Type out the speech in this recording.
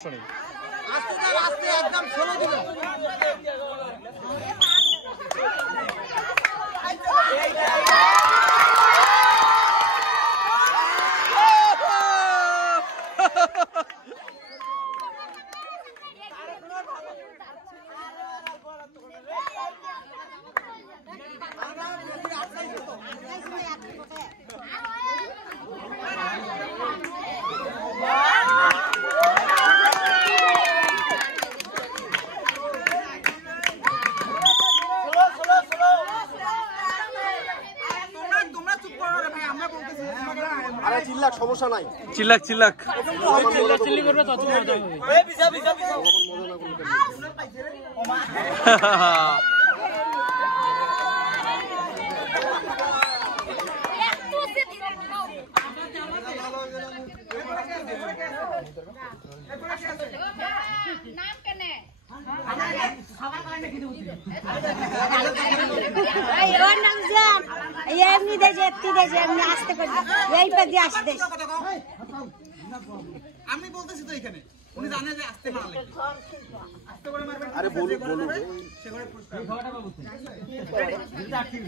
আস্তে একদম ষোলো দিবে। আরে চিল্লাক সমস্যা নাই, চিল্লাক চিল্লাক চিল্লি করবে তত মজা হবে। এই বিজা বিজা বিজা নাম কেনে এমনি দেশে এমনি আসতে করে এই পা দিয়ে আসতে আমি বলতেছি তো এখানে উনি জানে যে আসতে না লাগে আসতে করে মারবেন। আরে বলু বলু সে করে খাওয়াটা বাবু দিদা কি